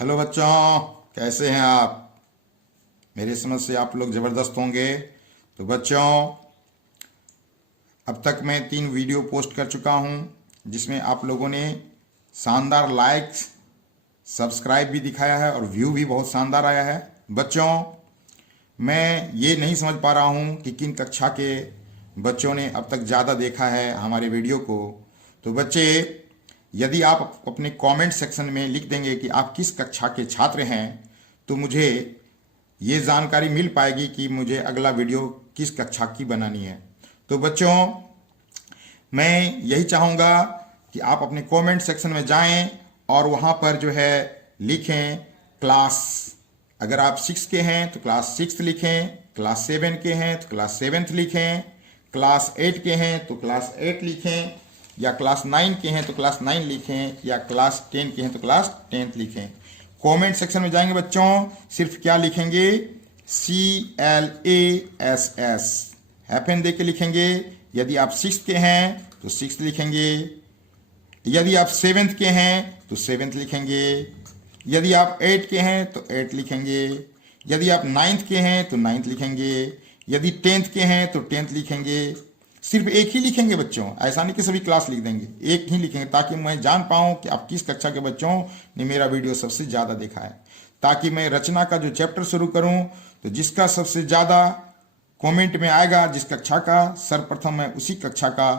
Hello बच्चों, कैसे हैं आप। मेरी समझ से आप लोग ज़बरदस्त होंगे। तो बच्चों, अब तक मैं 3 वीडियो पोस्ट कर चुका हूं जिसमें आप लोगों ने शानदार लाइक्स, सब्सक्राइब भी दिखाया है और व्यू भी बहुत शानदार आया है। बच्चों, मैं ये नहीं समझ पा रहा हूं कि किन कक्षा के बच्चों ने अब तक ज़्यादा देखा है हमारे वीडियो को। तो बच्चे, यदि आप अपने कमेंट सेक्शन में लिख देंगे कि आप किस कक्षा के छात्र हैं, तो मुझे ये जानकारी मिल पाएगी कि मुझे अगला वीडियो किस कक्षा की बनानी है। तो बच्चों, मैं यही चाहूँगा कि आप अपने कमेंट सेक्शन में जाएं और वहाँ पर जो है लिखें क्लास। अगर आप 6 के हैं तो क्लास 6 लिखें, क्लास 7 के हैं तो क्लास 7 लिखें, क्लास 8 के हैं तो क्लास 8 लिखें, या क्लास 9 के हैं तो क्लास 9 लिखें, या क्लास 10 के हैं तो क्लास 10 लिखें। कमेंट सेक्शन में जाएंगे बच्चों, सिर्फ क्या लिखेंगे, CLASS हैफन दे के लिखेंगे। यदि आप 6 के हैं तो 6 लिखेंगे, यदि आप 7th के हैं तो 7th लिखेंगे, यदि आप 8 के हैं तो 8 लिखेंगे, यदि आप 9th के हैं तो 9th लिखेंगे, यदि 10th के हैं तो 10th लिखेंगे। सिर्फ एक ही लिखेंगे बच्चों, ऐसा नहीं कि सभी क्लास लिख देंगे, एक ही लिखेंगे ताकि मैं जान पाऊँ कि आप किस कक्षा के बच्चों ने मेरा वीडियो सबसे ज़्यादा देखा है, ताकि मैं रचना का जो चैप्टर शुरू करूँ तो जिसका सबसे ज़्यादा कमेंट में आएगा, जिस कक्षा का सर्वप्रथम मैं उसी कक्षा का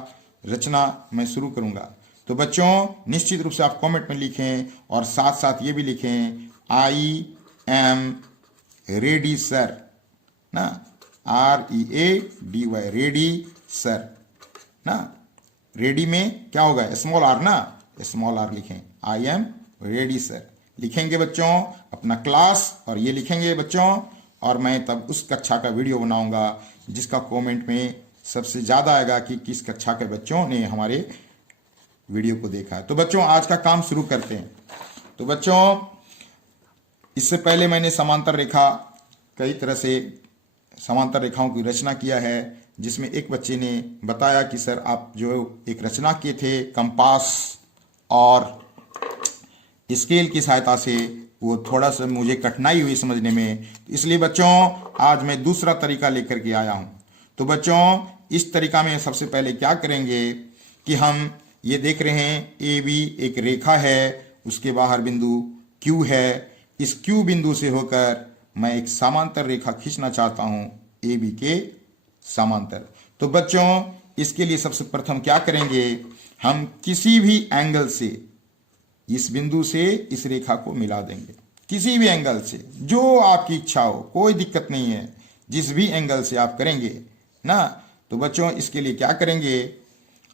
रचना मैं शुरू करूँगा। तो बच्चों, निश्चित रूप से आप कमेंट में लिखें और साथ साथ ये भी लिखें I am रेडी सर, ना, READY रेडी सर, ना। रेडी में क्या होगा, स्मॉल आर, ना, स्मॉल आर लिखें, I am रेडी सर लिखेंगे बच्चों, अपना क्लास और ये लिखेंगे बच्चों, और मैं तब उस कक्षा का वीडियो बनाऊंगा जिसका कमेंट में सबसे ज़्यादा आएगा कि किस कक्षा के बच्चों ने हमारे वीडियो को देखा है। तो बच्चों, आज का काम शुरू करते हैं। तो बच्चों, इससे पहले मैंने समांतर रेखा, कई तरह से समांतर रेखाओं की रचना किया है, जिसमें एक बच्चे ने बताया कि सर आप जो एक रचना किए थे कंपास और स्केल की सहायता से, वो थोड़ा सा मुझे कठिनाई हुई समझने में, इसलिए बच्चों आज मैं दूसरा तरीका लेकर के आया हूँ। तो बच्चों, इस तरीका में सबसे पहले क्या करेंगे कि हम ये देख रहे हैं AB एक रेखा है, उसके बाहर बिंदु Q है, इस Q बिंदु से होकर मैं एक समांतर रेखा खींचना चाहता हूँ AB के समांतर। तो बच्चों, इसके लिए सबसे प्रथम क्या करेंगे, हम किसी भी एंगल से इस बिंदु से इस रेखा को मिला देंगे, किसी भी एंगल से, जो आपकी इच्छा हो, कोई दिक्कत नहीं है, जिस भी एंगल से आप करेंगे ना। तो बच्चों, इसके लिए क्या करेंगे,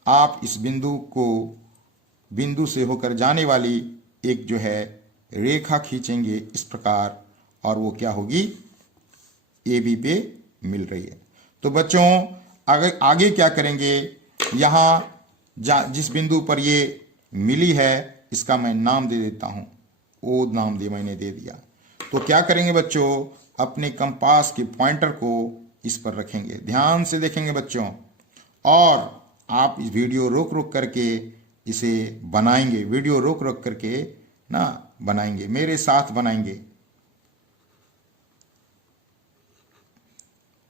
आप इस बिंदु से होकर जाने वाली एक जो है रेखा खींचेंगे इस प्रकार, और वो क्या होगी, AB पे मिल रही है। तो बच्चों, आगे क्या करेंगे, यहाँ जिस बिंदु पर ये मिली है, इसका मैं नाम दे देता हूँ, O नाम मैंने दे दिया। तो क्या करेंगे बच्चों, अपने कंपास के पॉइंटर को इस पर रखेंगे, ध्यान से देखेंगे बच्चों, और आप इस वीडियो रोक रोक करके इसे बनाएंगे, वीडियो रोक रोक करके ना बनाएंगे, मेरे साथ बनाएंगे,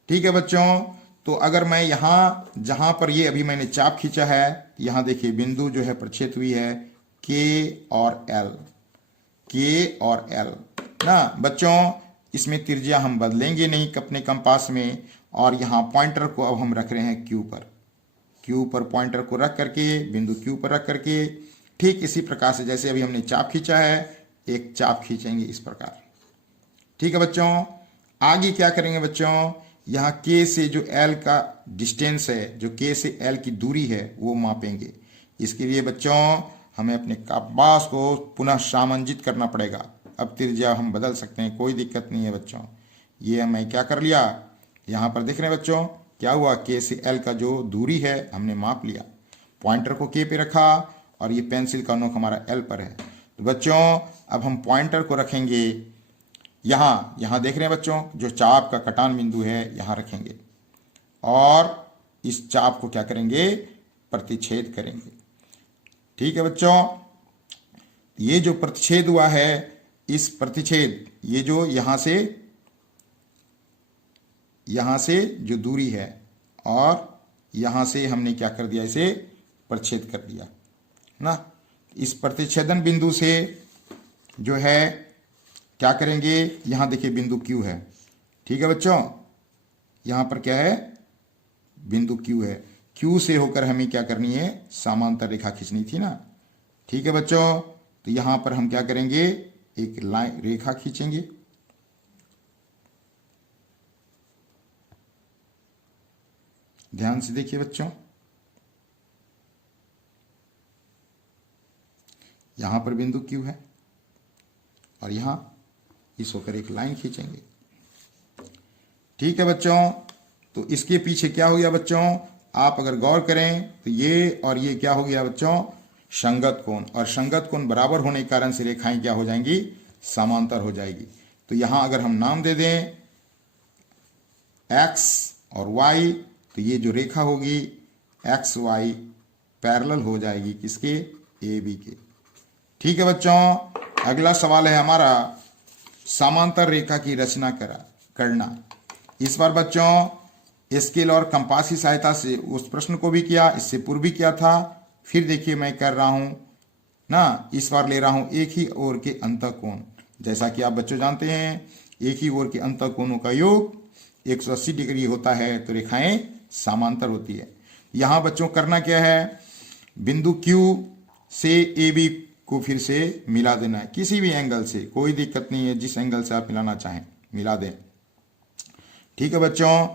ठीक है बच्चों। तो अगर मैं यहाँ जहाँ पर ये अभी मैंने चाप खींचा है, यहाँ देखिए बिंदु जो है प्रक्षेप हुई है K और L ना बच्चों, इसमें त्रिज्या हम बदलेंगे नहीं अपने कंपास में, और यहाँ पॉइंटर को अब हम रख रहे हैं Q पर पॉइंटर को रख करके, बिंदु Q पर रख करके, ठीक इसी प्रकार से जैसे अभी हमने चाप खींचा है, एक चाप खींचेंगे इस प्रकार, ठीक है बच्चों। आगे क्या करेंगे बच्चों, यहाँ K से जो L का डिस्टेंस है, जो K से L की दूरी है, वो मापेंगे। इसके लिए बच्चों हमें अपने कंपास को पुनः सामंजित करना पड़ेगा। अब त्रिज्या हम बदल सकते हैं, कोई दिक्कत नहीं है बच्चों। ये मैं क्या कर लिया, यहाँ पर देख रहे हैं बच्चों, क्या हुआ, K से L का जो दूरी है हमने माप लिया, पॉइंटर को K पे रखा, और ये पेंसिल का नोक हमारा L पर है। तो बच्चों, अब हम पॉइंटर को रखेंगे यहाँ देख रहे हैं बच्चों, जो चाप का कटान बिंदु है यहाँ रखेंगे, और इस चाप को क्या करेंगे, प्रतिच्छेद करेंगे, ठीक है बच्चों। ये जो प्रतिच्छेद हुआ है इस प्रतिच्छेद, ये जो यहां से जो दूरी है और यहां से हमने क्या कर दिया, इसे प्रच्छेद कर दिया ना। इस प्रतिच्छेदन बिंदु से जो है क्या करेंगे, यहां देखिए बिंदु Q है, ठीक है बच्चों, यहां पर क्या है, बिंदु Q है। Q से होकर हमें क्या करनी है, समांतर रेखा खींचनी थी ना, ठीक है बच्चों। तो यहां पर हम क्या करेंगे, एक लाइन रेखा खींचेंगे, ध्यान से देखिए बच्चों, यहां पर बिंदु Q है और यहां इस होकर एक लाइन खींचेंगे, ठीक है बच्चों। तो इसके पीछे क्या हो गया बच्चों, आप अगर गौर करें तो ये और ये क्या हो गया बच्चों, संगत कोण, और संगत कोण बराबर होने के कारण से रेखाएं क्या हो जाएंगी, समांतर हो जाएगी। तो यहां अगर हम नाम दे दें x और y, तो ये जो रेखा होगी एक्स वाई पैरेलल हो जाएगी किसके, ए बी के, ठीक है बच्चों। अगला सवाल है हमारा समांतर रेखा की रचना करना। इस बार बच्चों स्केल और कंपास की सहायता से उस प्रश्न को भी किया, इससे पूर्व भी किया था, फिर देखिए मैं कर रहा हूं ना, इस बार ले रहा हूं एक ही ओर के अंतःकोण। जैसा कि आप बच्चों जानते हैं एक ही ओर के अंतःकोणों का योग 180 डिग्री होता है, तो रेखाएं समांतर होती है। यहां बच्चों करना क्या है, बिंदु Q से ए बी को फिर से मिला देना है, किसी भी एंगल से, कोई दिक्कत नहीं है, जिस एंगल से आप मिलाना चाहें मिला दें, ठीक है बच्चों।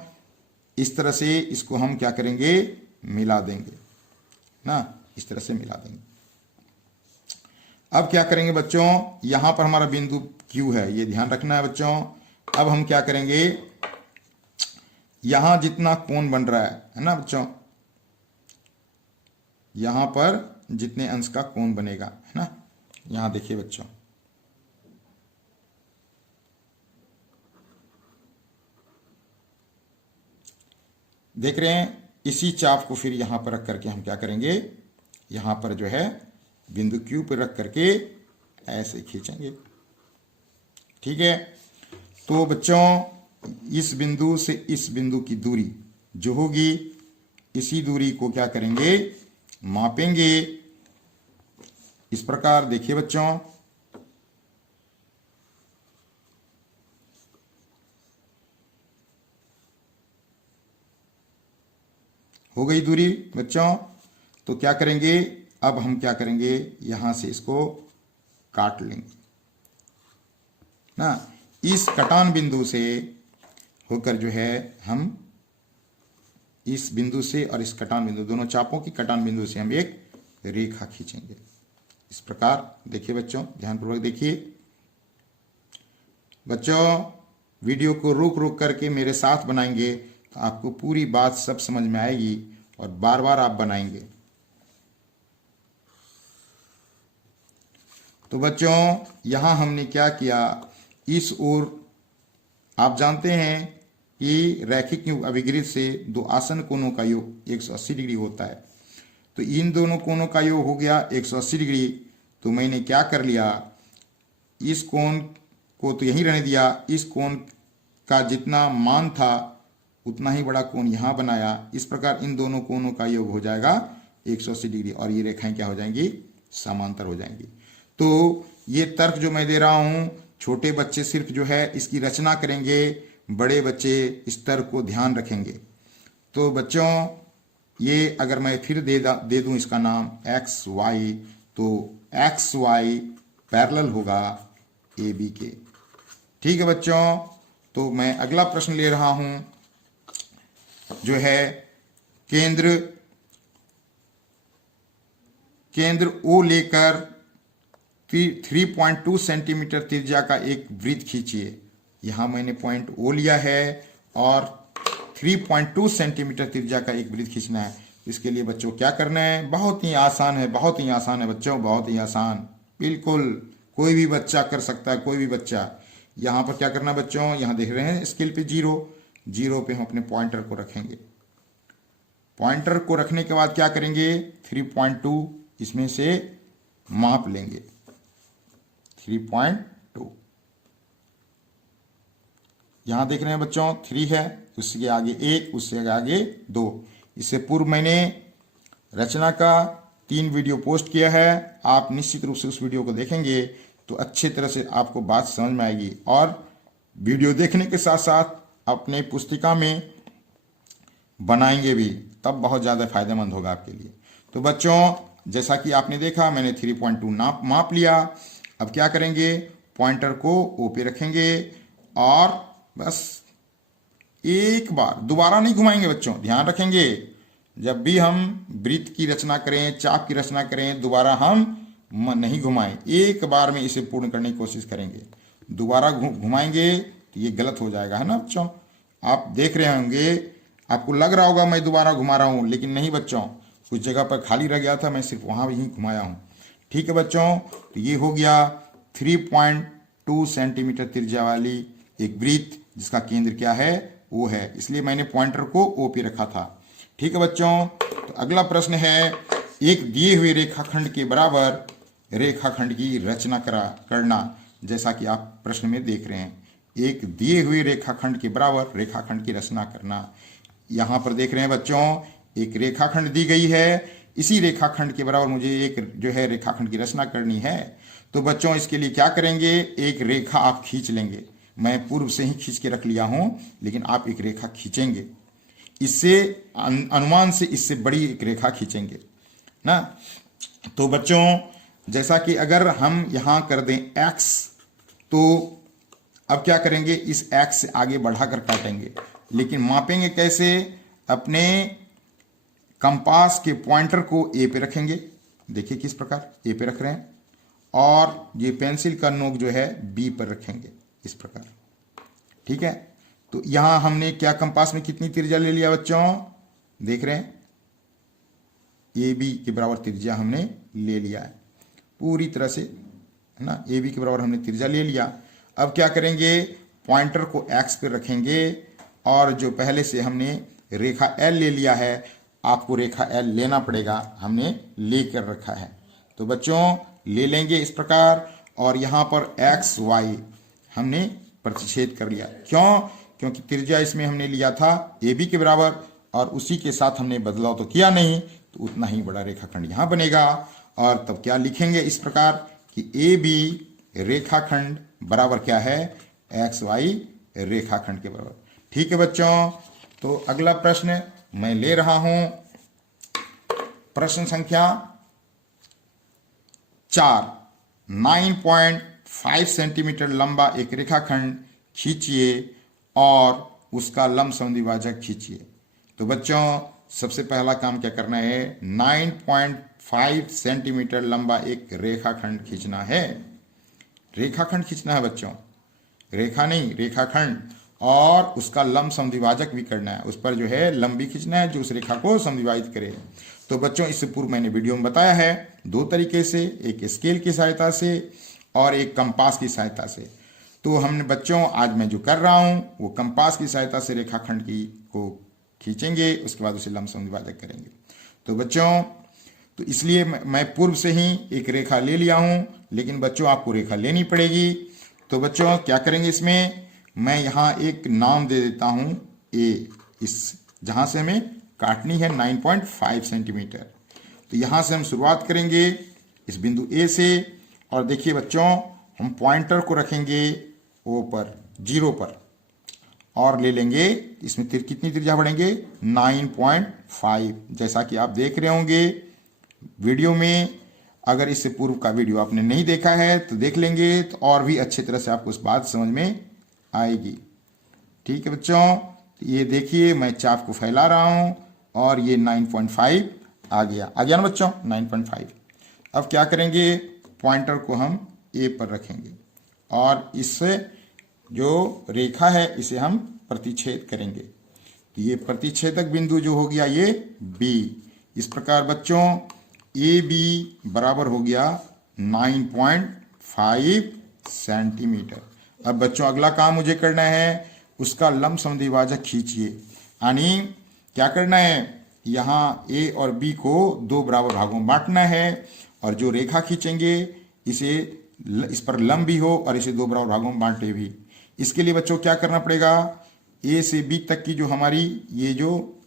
इस तरह से इसको हम क्या करेंगे, मिला देंगे ना, इस तरह से मिला देंगे। अब क्या करेंगे बच्चों, यहां पर हमारा बिंदु Q है, ये ध्यान रखना है बच्चों। अब हम क्या करेंगे, यहां जितना कोण बन रहा है ना बच्चों, यहां पर जितने अंश का कोण बनेगा है ना, यहां देखिए बच्चों, देख रहे हैं, इसी चाप को फिर यहां पर रख करके हम क्या करेंगे, यहां पर जो है बिंदु Q पर रख करके ऐसे खींचेंगे, ठीक है। तो बच्चों इस बिंदु से इस बिंदु की दूरी जो होगी, इसी दूरी को क्या करेंगे, मापेंगे। इस प्रकार देखिए बच्चों, हो गई दूरी बच्चों। तो क्या करेंगे, अब हम क्या करेंगे, यहां से इसको काट लेंगे ना, इस कटान बिंदु से होकर जो है हम इस बिंदु से और इस कटान बिंदु, दोनों चापों की कटान बिंदु से हम एक रेखा खींचेंगे। इस प्रकार देखिए बच्चों, ध्यानपूर्वक देखिए बच्चों, वीडियो को रोक रोक करके मेरे साथ बनाएंगे तो आपको पूरी बात सब समझ में आएगी और बार बार आप बनाएंगे। तो बच्चों यहां हमने क्या किया, इस ओर आप जानते हैं कि रैखिक अभिगृत से दो आसन कोणों का योग 180 डिग्री होता है। तो इन दोनों कोणों का योग हो गया 180 डिग्री। तो मैंने क्या कर लिया, इस कोण को तो यहीं रहने दिया, इस कोण का जितना मान था उतना ही बड़ा कोण यहां बनाया। इस प्रकार इन दोनों कोणों का योग हो जाएगा 180 डिग्री और ये रेखाएं क्या हो जाएंगी, समांतर हो जाएंगी। तो ये तर्क जो मैं दे रहा हूं, छोटे बच्चे सिर्फ जो है इसकी रचना करेंगे, बड़े बच्चे इस तर्क को ध्यान रखेंगे। तो बच्चों ये अगर मैं फिर दे दूं इसका नाम एक्स वाई, तो एक्स वाई पैरेलल होगा ए बी के, ठीक है बच्चों। तो मैं अगला प्रश्न ले रहा हूं जो है केंद्र O लेकर 3.2 सेंटीमीटर त्रिज्या का एक वृत्त खींचिए। यहां मैंने पॉइंट O लिया है और 3.2 सेंटीमीटर त्रिज्या का एक वृत्त खींचना है। इसके लिए बच्चों क्या करना है, बहुत ही आसान है, बहुत ही आसान है बच्चों, बहुत ही आसान, बिल्कुल कोई भी बच्चा कर सकता है, कोई भी बच्चा। यहां पर क्या करना बच्चों, यहां देख रहे हैं स्केल पे 0 पे हम अपने पॉइंटर को रखेंगे। पॉइंटर को रखने के बाद क्या करेंगे, 3.2 इसमें से माप लेंगे, 3.2 यहाँ देख रहे हैं बच्चों 3 है, उसके आगे 1, उससे आगे 2। इससे पूर्व मैंने रचना का 3 वीडियो पोस्ट किया है। आप निश्चित रूप से उस वीडियो को देखेंगे तो अच्छी तरह से आपको बात समझ में आएगी, और वीडियो देखने के साथ साथ अपने पुस्तिका में बनाएंगे भी, तब बहुत ज़्यादा फायदेमंद होगा आपके लिए। तो बच्चों, जैसा कि आपने देखा, मैंने 3.2 माप लिया। अब क्या करेंगे, पॉइंटर को ओ पे रखेंगे और बस एक बार, दोबारा नहीं घुमाएंगे बच्चों, ध्यान रखेंगे। जब भी हम वृत्त की रचना करें, चाप की रचना करें, दोबारा हम नहीं घुमाएं, एक बार में इसे पूर्ण करने की कोशिश करेंगे। दोबारा घुमाएंगे तो ये गलत हो जाएगा, है ना बच्चों। आप देख रहे होंगे, आपको लग रहा होगा मैं दोबारा घुमा रहा हूँ, लेकिन नहीं बच्चों, कुछ जगह पर खाली रह गया था, मैं सिर्फ वहां ही घुमाया हूँ। ठीक है बच्चों, तो ये हो गया 3.2 सेंटीमीटर त्रिज्या वाली एक वृत्त, जिसका केंद्र क्या है, ओ है, इसलिए मैंने पॉइंटर को ओ पे रखा था। ठीक है बच्चों, तो अगला प्रश्न है, एक दिए हुए रेखाखंड के बराबर रेखाखंड की रचना करना। जैसा कि आप प्रश्न में देख रहे हैं, एक दिए हुए रेखाखंड के बराबर रेखाखंड की रचना करना। यहां पर देख रहे हैं बच्चों, एक रेखाखंड दी गई है, इसी रेखाखंड के बराबर मुझे एक जो है रेखाखंड की रचना करनी है। तो बच्चों, इसके लिए क्या करेंगे, एक रेखा आप खींच लेंगे। मैं पूर्व से ही खींच के रख लिया हूं, लेकिन आप एक रेखा खींचेंगे, इससे अनुमान से इससे बड़ी एक रेखा खींचेंगे ना। तो बच्चों, जैसा कि अगर हम यहां कर दें x, तो अब क्या करेंगे, इस x से आगे बढ़ाकर काटेंगे, लेकिन मापेंगे कैसे, अपने कंपास के पॉइंटर को ए पे रखेंगे। देखिए किस प्रकार ए पे रख रहे हैं, और ये पेंसिल का नोक जो है बी पर रखेंगे, इस प्रकार। ठीक है, तो यहां हमने क्या, कंपास में कितनी त्रिज्या ले लिया बच्चों, देख रहे हैं, ए बी के बराबर त्रिज्या हमने ले लिया है पूरी तरह से, है ना। ए बी के बराबर हमने त्रिज्या ले लिया। अब क्या करेंगे, पॉइंटर को एक्स पे रखेंगे, और जो पहले से हमने रेखा एल ले लिया है, आपको रेखा एल लेना पड़ेगा, हमने लेकर रखा है। तो बच्चों, ले लेंगे इस प्रकार, और यहां पर एक्स वाई हमने प्रतिच्छेद कर लिया। क्यों, क्योंकि त्रिज्या इसमें हमने लिया था ए बी के बराबर, और उसी के साथ हमने बदलाव तो किया नहीं, तो उतना ही बड़ा रेखाखंड यहां बनेगा। और तब क्या लिखेंगे इस प्रकार कि ए बी रेखाखंड बराबर क्या है, एक्स वाई रेखाखंड के बराबर। ठीक है बच्चों, तो अगला प्रश्न मैं ले रहा हूं, प्रश्न संख्या 4। 9.5 सेंटीमीटर लंबा एक रेखाखंड खींचिए और उसका लंब समद्विभाजक खींचिए। तो बच्चों, सबसे पहला काम क्या करना है, 9.5 सेंटीमीटर लंबा एक रेखाखंड खींचना है। रेखाखंड खींचना है बच्चों, रेखा नहीं, रेखाखंड, और उसका लंब समद्विभाजक भी करना है, उस पर जो है लंब भी खींचना है जो उस रेखा को समद्विभाजित करे। तो बच्चों, इससे पूर्व मैंने वीडियो में बताया है 2 तरीके से, एक स्केल की सहायता से और एक कंपास की सहायता से। तो हमने बच्चों, आज मैं जो कर रहा हूं वो कंपास की सहायता से रेखाखंड की को खींचेंगे, उसके बाद उसे लंब समद्विभाजक करेंगे। तो बच्चों, तो इसलिए मैं पूर्व से ही एक रेखा ले लिया हूं, लेकिन बच्चों आपको रेखा लेनी पड़ेगी। तो बच्चों क्या करेंगे, इसमें मैं यहां एक नाम दे देता हूं ए, इस जहां से हमें काटनी है 9.5 सेंटीमीटर। तो यहां से हम शुरुआत करेंगे इस बिंदु ए से, और देखिए बच्चों, हम पॉइंटर को रखेंगे ओ पर, 0 पर, और ले लेंगे, इसमें कितनी त्रिज्या बढ़ेंगे, 9.5। जैसा कि आप देख रहे होंगे वीडियो में। अगर इससे पूर्व का वीडियो आपने नहीं देखा है तो देख लेंगे, तो और भी अच्छी तरह से आपको उस बात समझ में आएगी। ठीक है बच्चों, ये देखिए मैं चाप को फैला रहा हूं, और ये 9.5 आ गया ना बच्चों, 9.5। अब क्या करेंगे, पॉइंटर को हम ए पर रखेंगे, और इससे जो रेखा है इसे हम प्रतिच्छेद करेंगे। तो ये प्रतिच्छेदक बिंदु जो हो गया ये बी। इस प्रकार बच्चों, ए बी बराबर हो गया 9.5 सेंटीमीटर। अब बच्चों, अगला काम मुझे करना है, उसका लंब समद्विभाजक खींचिए। यानी क्या करना है, यहाँ ए और बी को 2 बराबर भागों में बांटना है, और जो रेखा खींचेंगे इस पर लंब भी हो और इसे 2 बराबर भागों में बांटे भी। इसके लिए बच्चों क्या करना पड़ेगा, ए से बी तक की जो हमारी ये जो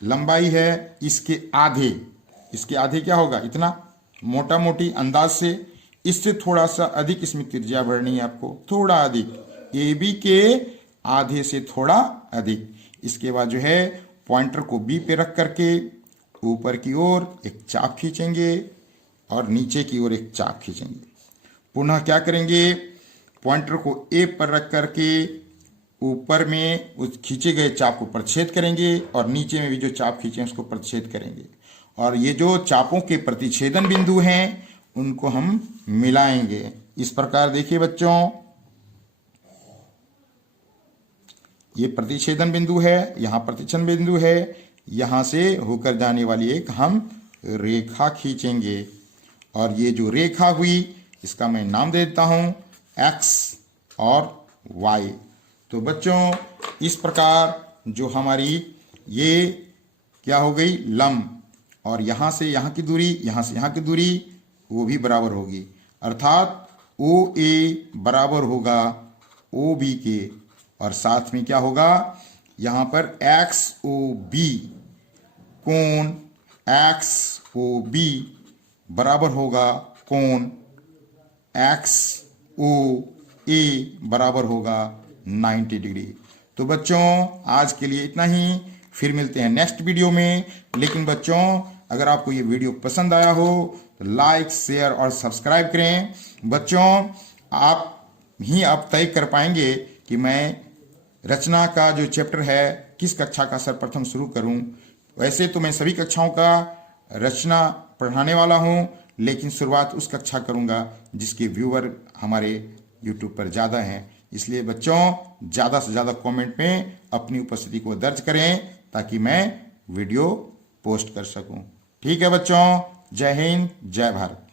लंबाई है इसके आधे क्या होगा, इतना मोटा मोटी अंदाज से, इससे थोड़ा सा अधिक इसमें त्रिज्या बढ़नी है आपको, थोड़ा अधिक, ए बी के आधे से थोड़ा अधिक। इसके बाद जो है पॉइंटर को बी पे रख करके ऊपर की ओर एक चाप खींचेंगे और नीचे की ओर एक चाप खींचेंगे। पुनः क्या करेंगे, पॉइंटर को ए पर रख करके ऊपर में उस खींचे गए चाप को प्रतिच्छेद करेंगे और नीचे में भी जो चाप खींचे उसको प्रतिच्छेद करेंगे। और ये जो चापों के प्रतिच्छेदन बिंदु हैं उनको हम मिलाएंगे। इस प्रकार देखिए बच्चों, ये प्रतिच्छेदन बिंदु है, यहाँ प्रतिच्छेदन बिंदु है, यहाँ से होकर जाने वाली एक हम रेखा खींचेंगे। और ये जो रेखा हुई इसका मैं नाम दे देता हूँ x और y। तो बच्चों इस प्रकार जो हमारी ये क्या हो गई, लंब, और यहाँ से यहाँ की दूरी, यहाँ से यहाँ की दूरी वो भी बराबर होगी, अर्थात OA बराबर होगा OB के। और साथ में क्या होगा, यहाँ पर XOB कोण XOB बराबर होगा कोण XOA बराबर होगा 90 डिग्री। तो बच्चों आज के लिए इतना ही, फिर मिलते हैं नेक्स्ट वीडियो में। लेकिन बच्चों अगर आपको ये वीडियो पसंद आया हो तो लाइक, शेयर और सब्सक्राइब करें। बच्चों आप तय कर पाएंगे कि मैं रचना का जो चैप्टर है किस कक्षा का सर्वप्रथम शुरू करूं। वैसे तो मैं सभी कक्षाओं का रचना पढ़ाने वाला हूं, लेकिन शुरुआत उस कक्षा करूंगा जिसके व्यूअर हमारे YouTube पर ज़्यादा हैं। इसलिए बच्चों ज़्यादा से ज़्यादा कमेंट में अपनी उपस्थिति को दर्ज करें ताकि मैं वीडियो पोस्ट कर सकूं। ठीक है बच्चों, जय हिंद, जय भारत।